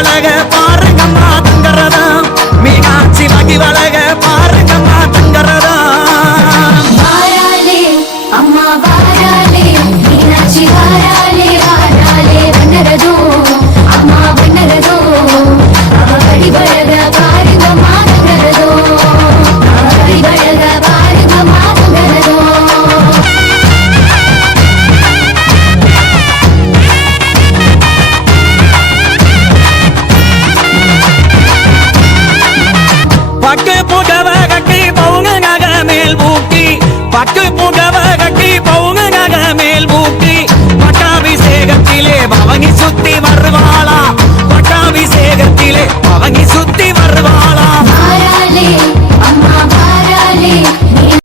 வளக பாருங்கம்மா தங்கறதா? மீனாட்சி மகி வளக பாருங்கம்மா தங்கறதா? அம்மா அவங்கி சுத்தி